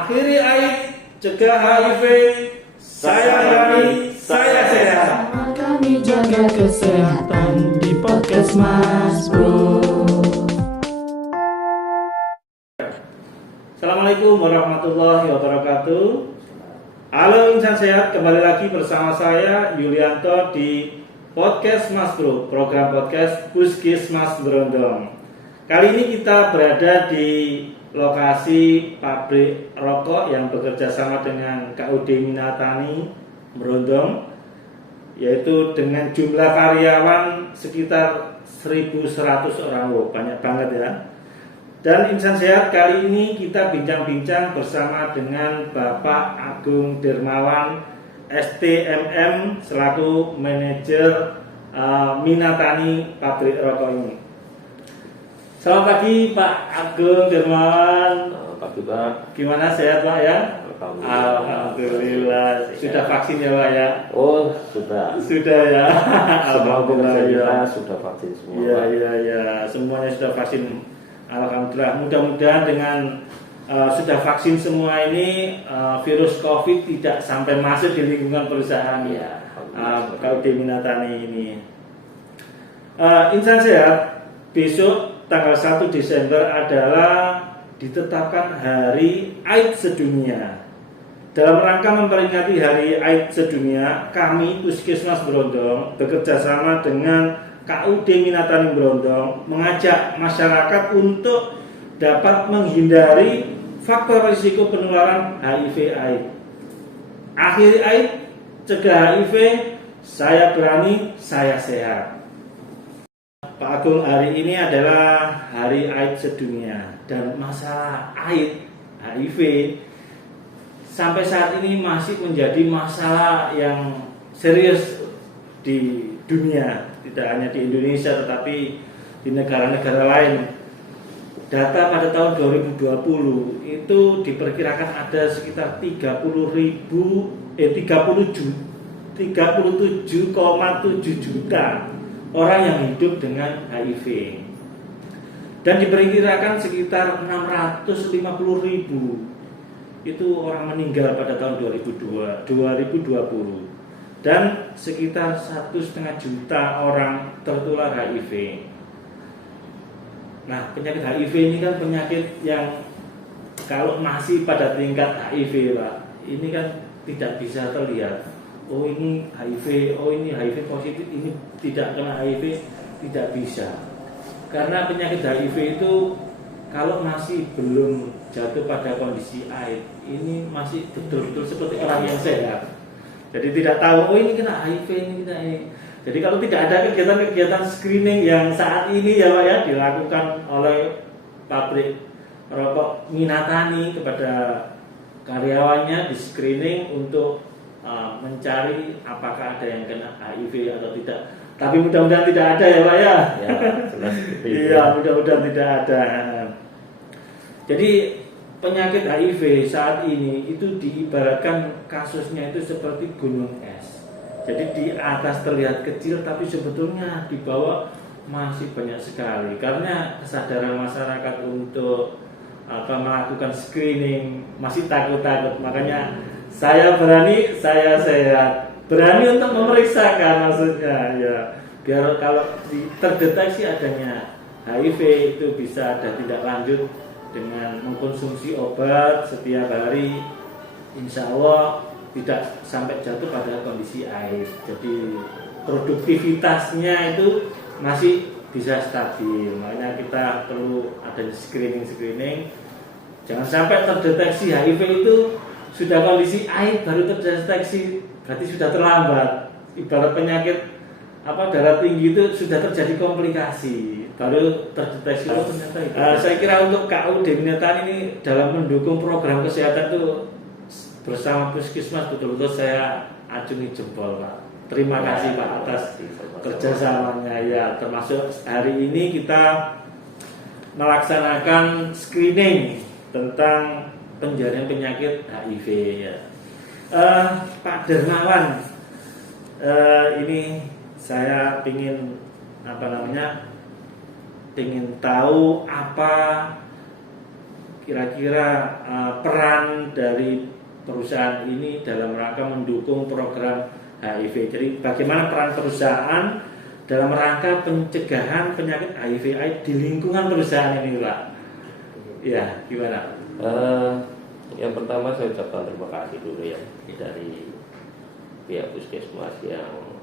Akhiri aib, cegah HIV. Saya berani, saya sehat. Sama kami jaga kesehatan di podcast Mas Bro. Assalamualaikum warahmatullahi wabarakatuh. Halo insan sehat, kembali lagi bersama saya Yulianto di podcast Mas Bro, program podcast Puskesmas Brondong. Kali ini kita berada di lokasi pabrik rokok yang bekerja sama dengan KUD Minatani Brondong, yaitu dengan jumlah karyawan sekitar 1.100 orang. Wow, banyak banget ya. Dan insan sehat, kali ini kita bincang-bincang bersama dengan Bapak Agung Dermawan STMM selaku manajer Minatani pabrik rokok ini. Selamat pagi Pak Agung Dermawan. Pagi Pak. Gimana, sehat Pak ya? Alhamdulillah. Sudah vaksin ya Pak ya? Oh sudah. Sudah ya. Semua pekerja ya. kita sudah vaksin semua. Iya. Semuanya sudah vaksin. Alhamdulillah. Mudah-mudahan dengan sudah vaksin semua ini virus COVID tidak sampai masuk di lingkungan perusahaan Ya. KUD Minatani ini. Insan sehat, besok tanggal 1 Desember adalah ditetapkan Hari AIDS Sedunia. Dalam rangka memperingati Hari AIDS Sedunia, kami Puskesmas Brondong bekerjasama dengan KUD Minatani Brondong mengajak masyarakat untuk dapat menghindari faktor risiko penularan HIV/AIDS. Akhiri AIDS, cegah HIV. Saya berani, saya sehat. Pak Agung, hari ini adalah Hari AIDS Sedunia dan masalah AIDS HIV sampai saat ini masih menjadi masalah yang serius di dunia, tidak hanya di Indonesia tetapi di negara-negara lain. Data pada tahun 2020 itu diperkirakan ada sekitar 37,7 juta orang yang hidup dengan HIV, dan diperkirakan sekitar 650.000 itu orang meninggal pada tahun 2020, dan sekitar 1,5 juta orang tertular HIV. Nah, penyakit HIV ini kan penyakit yang kalau masih pada tingkat HIV Pak, ini kan tidak bisa terlihat. Oh ini HIV, oh ini HIV positif, ini tidak kena HIV, tidak bisa. Karena penyakit HIV itu kalau masih belum jatuh pada kondisi AIDS, ini masih betul-betul seperti orang yang sehat. Jadi tidak tahu, oh ini kena HIV, ini kena ini. Jadi kalau tidak ada kegiatan-kegiatan screening yang saat ini ya Pak ya dilakukan oleh pabrik rokok Minatani kepada karyawannya, di screening untuk mencari apakah ada yang kena HIV atau tidak. Tapi mudah-mudahan tidak ada ya Pak ya. Ya, jelas seperti itu. Iya, mudah-mudahan tidak ada. Jadi penyakit HIV saat ini itu diibaratkan kasusnya itu seperti gunung es. Jadi di atas terlihat kecil tapi sebetulnya di bawah masih banyak sekali. Karena kesadaran masyarakat untuk melakukan screening masih takut-takut. Makanya saya berani, saya sehat. Berani untuk memeriksakan maksudnya ya. Biar kalau terdeteksi adanya HIV itu bisa ada tindak lanjut dengan mengkonsumsi obat setiap hari. Insya Allah tidak sampai jatuh pada kondisi AIDS. Jadi produktivitasnya itu masih bisa stabil. Makanya kita perlu ada screening. Jangan sampai terdeteksi HIV itu sudah kondisi AIDS baru terdeteksi, berarti sudah terlambat. Ibarat penyakit darah tinggi itu sudah terjadi komplikasi baru terdeteksi. Ternyata itu. Saya kira untuk KUD Minatani ini dalam mendukung program kesehatan itu bersama Puskesmas betul-betul saya acungi jempol Pak. Terima kasih Pak atas kerjasamanya ya. Termasuk hari ini kita melaksanakan screening tentang penjaringan penyakit HIV ya. Pak Dermawan, ini saya ingin ingin tahu apa kira-kira peran dari perusahaan ini dalam rangka mendukung program HIV. Jadi bagaimana peran perusahaan dalam rangka pencegahan penyakit HIV/AIDS di lingkungan perusahaan ini, Pak? Ya, gimana? Yang pertama saya ucapkan terima kasih dulu ya dari pihak puskesmas yang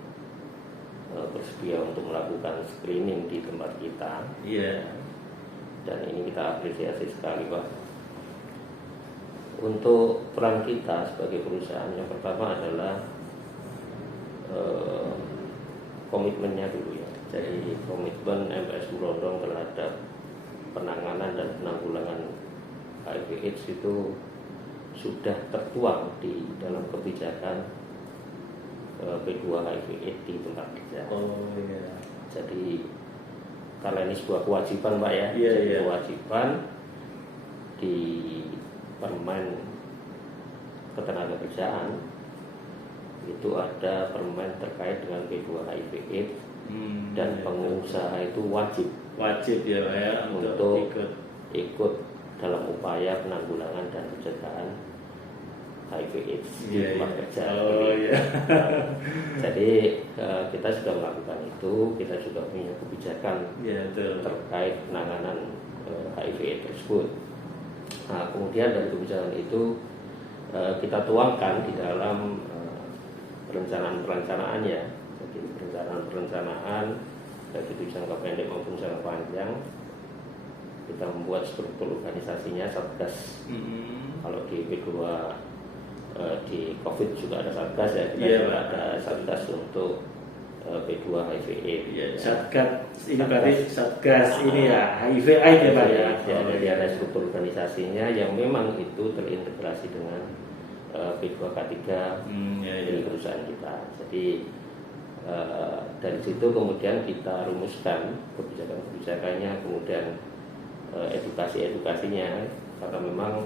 bersedia untuk melakukan screening di tempat kita. Iya. Dan ini kita apresiasi sekali, Pak. Untuk peran kita sebagai perusahaan, yang pertama adalah komitmennya dulu ya. Jadi komitmen MPS Brondong terhadap penanganan dan penanggulangan HIV/AIDS itu sudah tertuang di dalam kebijakan P2 HIV/AIDS di tempat kerja. Oh iya. Jadi karena ini sebuah kewajiban, Pak ya. Iya, Jadi iya. kewajiban di Permen Ketenagakerjaan itu ada permen terkait dengan P2 HIV/AIDS dan iya. pengusaha itu wajib Wajib ya, Pak ya, untuk ikut. ikut dalam upaya penanggulangan dan pencegahan HIV/AIDS di Iya, tempat iya. kerja. Oh iya. Jadi kita sudah melakukan itu, kita juga punya kebijakan Iya, betul. terkait penanganan HIV/AIDS tersebut. Nah, kemudian dari kebijakan itu kita tuangkan di dalam perencanaan ya. Jadi perencanaan baik itu jangka pendek maupun jangka panjang. Kita membuat struktur organisasinya Satgas. Kalau di P2 di COVID juga ada Satgas ya, kita Iya, juga Pak. ada Satgas untuk P2 HIV/AIDS. Iya, ya. Satgas ini berarti Satgas ini ya HIV/AIDS ya, Pak ya. Ya, Oh, jadi iya. ada struktur organisasinya yang memang itu terintegrasi dengan P2K3 Iya, di iya. perusahaan kita. Jadi dari situ kemudian kita rumuskan kebijakan-kebijakannya, kemudian edukasi-edukasinya, karena memang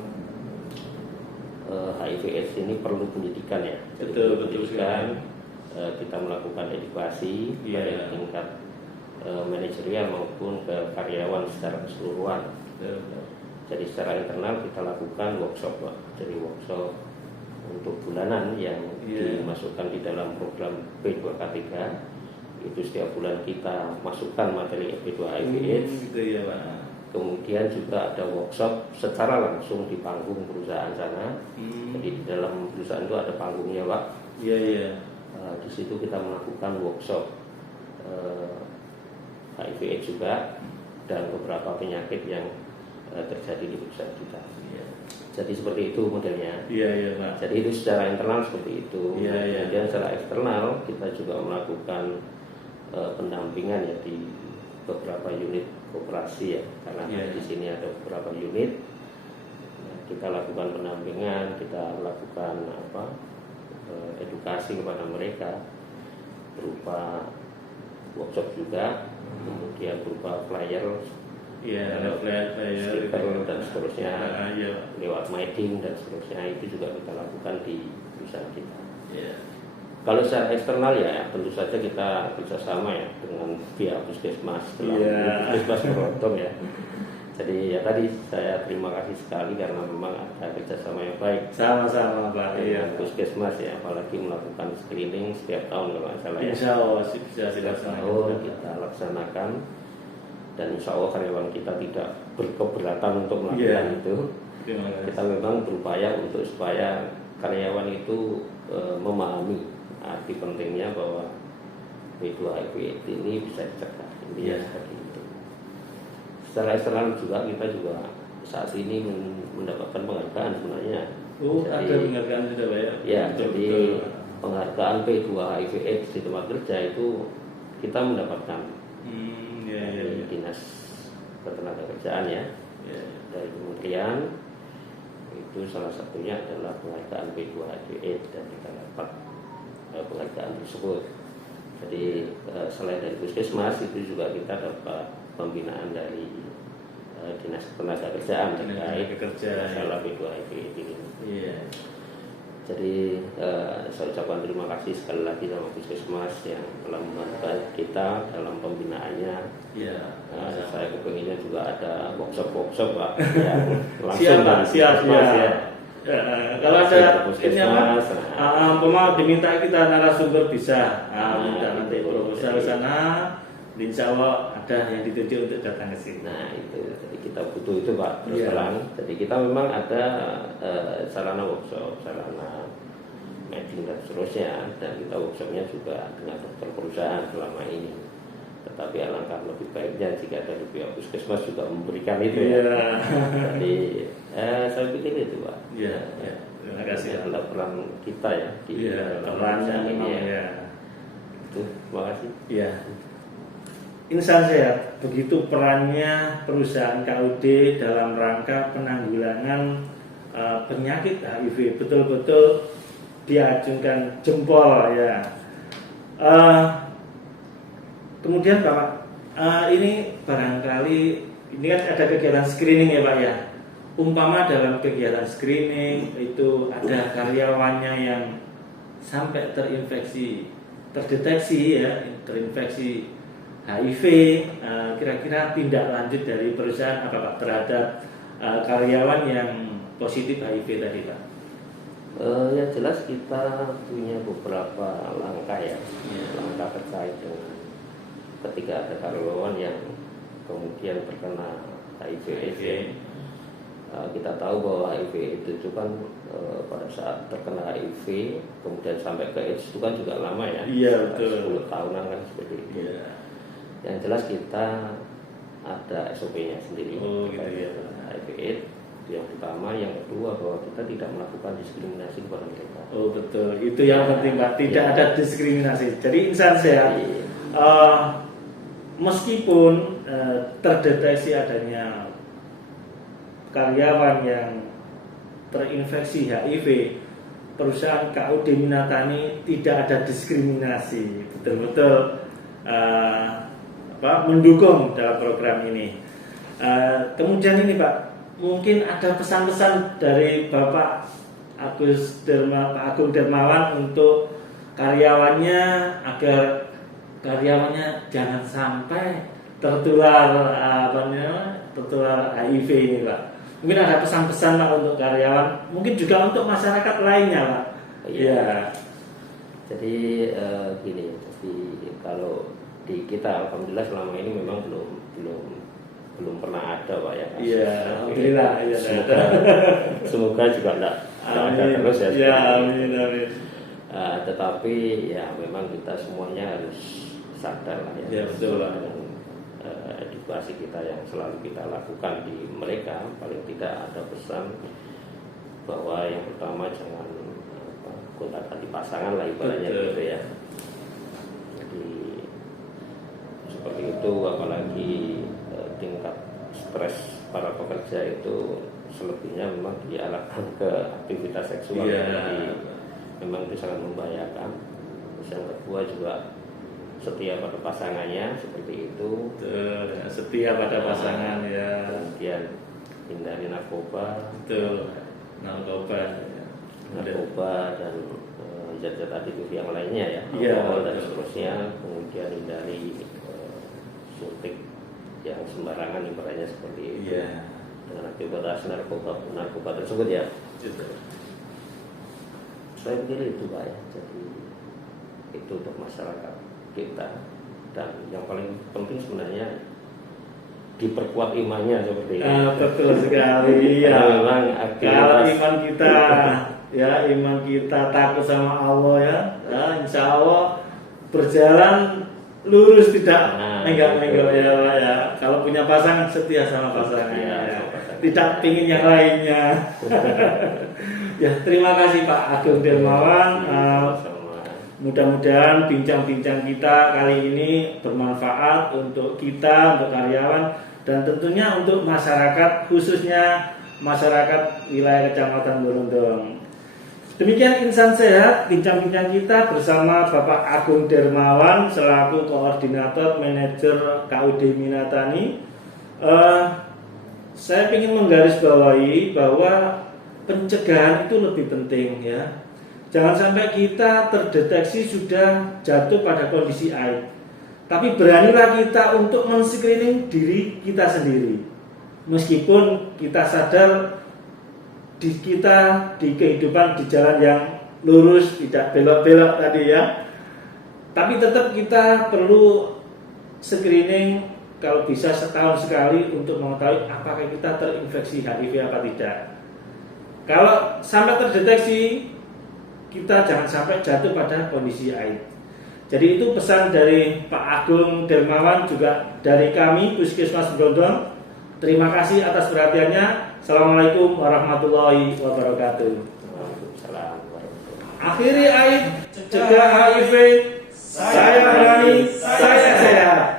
HIV/AIDS ini perlu pendidikan ya. Jadi Betul, perlu betul pendidikan. Kita melakukan edukasi Iya. baik tingkat manajerial maupun ke karyawan secara keseluruhan. Betul. Jadi secara internal kita lakukan workshop, Pak. Jadi workshop untuk bulanan yang Iya. dimasukkan di dalam program P2K3. Itu setiap bulan kita masukkan materi P2 HIV/AIDS. Gitu ya, Pak. Kemudian juga ada workshop secara langsung di panggung perusahaan sana. Jadi di dalam perusahaan itu ada panggungnya, Pak. Iya, iya. Di situ kita melakukan workshop HIV/AIDS juga dan beberapa penyakit yang terjadi di perusahaan kita. Iya. Jadi seperti itu modelnya. Iya, iya, Pak. Jadi itu secara internal seperti itu. Iya, iya. Kemudian secara eksternal kita juga melakukan pendampingan ya di beberapa unit koperasi ya, karena Iya. di sini ada beberapa unit. Nah, kita lakukan pendampingan, kita lakukan edukasi kepada mereka berupa workshop juga, kemudian berupa flyer, Iya, ada flyer stiker dan seterusnya, Iya. lewat meeting dan seterusnya, itu juga kita lakukan di perusahaan kita. Iya. Kalau secara eksternal ya tentu saja kita kerjasama ya dengan pihak puskesmas, Iya. puskesmas Brondong ya. Jadi ya tadi saya terima kasih sekali karena memang ada kerjasama yang baik Sama-sama, Pak. Iya. dengan puskesmas ya, apalagi melakukan screening setiap tahun kalau nggak salah ya. Insya Allah bisa Setiap dilaksanakan. tahun kita laksanakan dan insya Allah karyawan kita tidak berkeberatan untuk melakukan Iya. itu. Terima kasih. Kita memang berupaya untuk supaya karyawan itu memahami arti pentingnya bahwa P2 HIV/AIDS ini bisa dicegah. Intinya Iya. seperti itu. Secara eksternal juga kita juga saat ini mendapatkan penghargaan sebenarnya. Oh, Jadi, ada penghargaan sudah, Pak ya? ya, Betul, jadi betul. penghargaan P2 HIV/AIDS di tempat kerja itu kita mendapatkan Iya, iya, dari iya. Dinas Ketenagakerjaan ya, Iya. dari kementerian. Itu salah satunya adalah penghargaan P2 HIV/AIDS dan kita dapat penghargaan tersebut. Jadi selain dari puskesmas itu juga kita dapat pembinaan dari Dinas Ketenagakerjaan terkait Kerja. masalah P2 HIV/AIDS ini. Iya. Jadi saya ucapkan terima kasih sekali lagi sama Puskesmas yang telah membantu kita dalam pembinaannya. Ya. Saya kepinginnya juga ada workshop Pak yang langsung Siap Pak, dari siap Puskesmas, ya. Kalau ada ini apa? Puskesmas. Mau diminta kita narasumber bisa. Minta nanti Itu. proposal sana. Insya Allah ada yang dituju untuk datang ke sini. Nah itu, jadi kita butuh itu Pak terus Iya. terang. Jadi kita memang ada sarana workshop, sarana meeting dan seterusnya, dan kita workshopnya juga dengan dokter perusahaan selama ini. Tetapi alangkah lebih baiknya jika dari pihak Puskesmas juga memberikan itu ya. Jadi saya pikir itu Pak. Iya. Terima kasih. Ini adalah peran kita ya di dalam perannya perusahaan ini memang ya. ya. Itu, terima kasih. Iya. Insan sehat, begitu perannya perusahaan KUD dalam rangka penanggulangan penyakit HIV, betul-betul diacungkan jempol ya. Kemudian Bapak, ini barangkali ini kan ada kegiatan screening ya Pak ya. Umpama dalam kegiatan screening itu ada karyawannya yang sampai terdeteksi ya, terinfeksi HIV, kira-kira tindak lanjut dari perusahaan apa Pak terhadap karyawan yang positif HIV tadi Pak? Ya jelas kita punya beberapa langkah ya, langkah terkait dengan ketika ada karyawan yang kemudian terkena HIV. Kita tahu bahwa HIV itu kan pada saat terkena HIV kemudian sampai ke AIDS itu kan juga lama ya, Iya betul. 10 tahunan kan seperti itu. Iya. Yang jelas kita ada SOP-nya sendiri Oh, gitu ya. HIV/AIDS. Itu yang pertama. Yang kedua bahwa kita tidak melakukan diskriminasi kepada mereka. Oh betul, itu yang penting Pak. Tidak Ya. ada diskriminasi. Jadi insan sehat, Jadi, meskipun terdeteksi adanya karyawan yang terinfeksi HIV, perusahaan KUD Minatani tidak ada diskriminasi. Betul-betul mendukung dalam program ini. Kemudian ini Pak, mungkin ada pesan-pesan dari Bapak Pak Agung Dermawan untuk karyawannya agar karyawannya jangan sampai tertular HIV ini Pak. Mungkin ada pesan-pesan Pak untuk karyawan, mungkin juga untuk masyarakat lainnya Pak. Iya. Jadi gini, jadi kalau di kita alhamdulillah selama ini memang belum pernah ada Pak ya. Iya, alhamdulillah. Iya, Semoga juga enggak ada terus ya. Iya, amin. Tetapi ya memang kita semuanya harus sadar lah ya. Iya, betul Pak. Dengan edukasi kita yang selalu kita lakukan di mereka, paling tidak ada pesan bahwa yang pertama jangan gonta-ganti pasangan lah ibaratnya gitu ya. Jadi seperti itu, apalagi tingkat stres para pekerja itu selebihnya memang diarahkan ke aktivitas seksual. Jadi memang itu sangat membahayakan. Terus yang kedua juga setia pada pasangannya seperti itu. Setia pada pasangan ya. Kemudian hindari narkoba. Betul. Narkoba Dan zat-zat aditif yang lainnya ya, alkohol dan seterusnya. Kemudian hindari suntik yang sembarangan ibaratnya seperti itu. Dengan aktivitas narkoba tersebut ya. Saya pikir itu Pak ya. Jadi itu untuk masyarakat kita, dan yang paling penting sebenarnya diperkuat imannya seperti itu. Betul sekali ya. Memang kalau iman kita iman kita takut sama Allah ya, insya Allah berjalan lurus, tidak menggak ya. Kalau punya pasangan setia sama pasangannya, tidak pingin yang lainnya. Ya, terima kasih Pak Agung Dermawan. Mudah-mudahan bincang-bincang kita kali ini bermanfaat untuk kita, untuk karyawan, dan tentunya untuk masyarakat, khususnya masyarakat wilayah Kecamatan Borondong. Demikian Insan Sehat, bincang-bincang kita bersama Bapak Agung Dermawan selaku Koordinator Manajer KUD Minatani. Saya ingin menggarisbawahi bahwa pencegahan itu lebih penting ya. Jangan sampai kita terdeteksi sudah jatuh pada kondisi AIDS. Tapi beranilah kita untuk men-screening diri kita sendiri. Meskipun kita sadar di kehidupan di jalan yang lurus, tidak belok-belok tadi ya. Tapi tetap kita perlu screening kalau bisa setahun sekali untuk mengetahui apakah kita terinfeksi HIV apa tidak. Kalau sampai terdeteksi, kita jangan sampai jatuh pada kondisi AIDS. Jadi itu pesan dari Pak Agung Dermawan, juga dari kami Puskesmas Brondong. Terima kasih atas perhatiannya. Assalamualaikum warahmatullahi wabarakatuh. Waalaikumsalam warahmatullahi wabarakatuh. Akhiri AIDS, cegah HIV. Saya berani, saya sehat.